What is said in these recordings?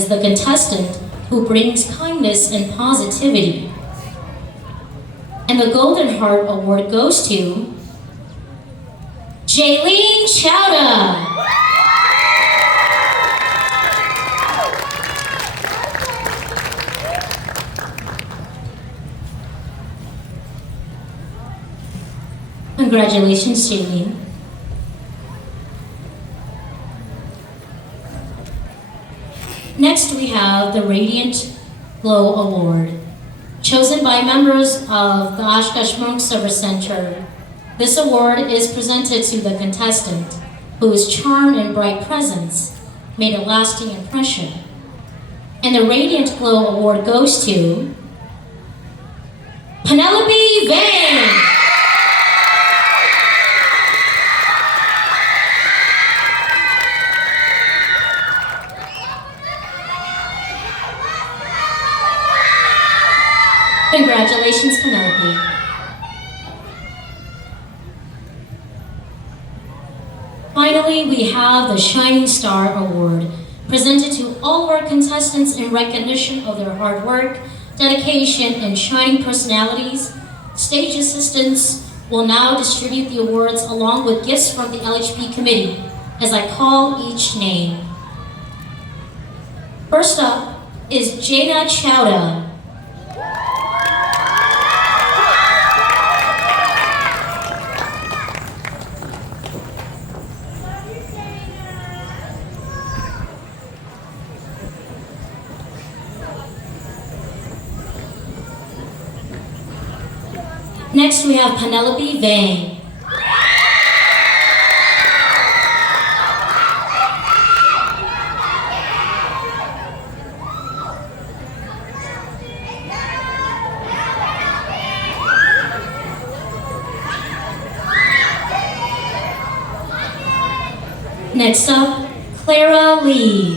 as the contestant who brings kindness and positivity. And the Golden Heart Award goes to Jaylene Chowda. Congratulations, Jaylene. Next, we have the Radiant Glow Award, chosen by members of the Hmong Service Center. This award is presented to the contestant whose charm and bright presence made a lasting impression. And the Radiant Glow Award goes to Penelope Vane. Congratulations, Penelope. Finally, we have the Shining Star Award, presented to all of our contestants in recognition of their hard work, dedication, and shining personalities. Stage assistants will now distribute the awards along with gifts from the LHP committee as I call each name. First up is Jaina Chowda. Next, we have Penelope Vane. Next up, Clara Lee.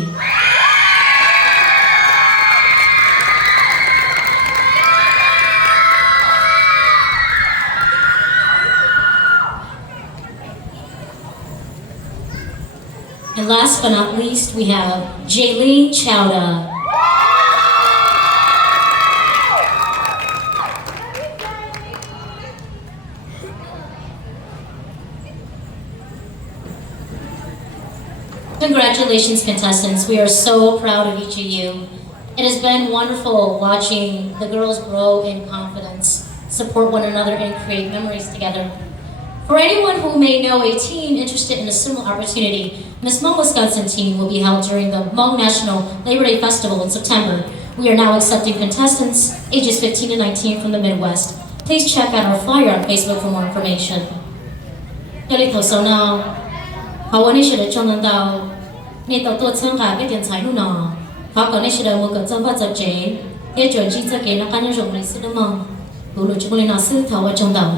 And last but not least, we have Jaylene Chowda. Congratulations, contestants. We are so proud of each of you. It has been wonderful watching the girls grow in confidence, support one another, and create memories together. For anyone who may know a teen interested in a similar opportunity, Miss Hmong Wisconsin Teen will be held during the Hmong National Labor Day Festival in September. We are now accepting contestants ages 15 to 19 from the Midwest. Please check out our flyer on Facebook for more information. Yali po so na, hawa ni siya chong nang daw, ni tao tuot sang ka cái tiền tài nu nọ, họ có nên siya daw một cái trong vật chất chế, cái chuyện chỉ cho cái nó cá nhân rộng này sẽ đúng không? Đủ được chúng tôi nói sư thảo ở trong đầu.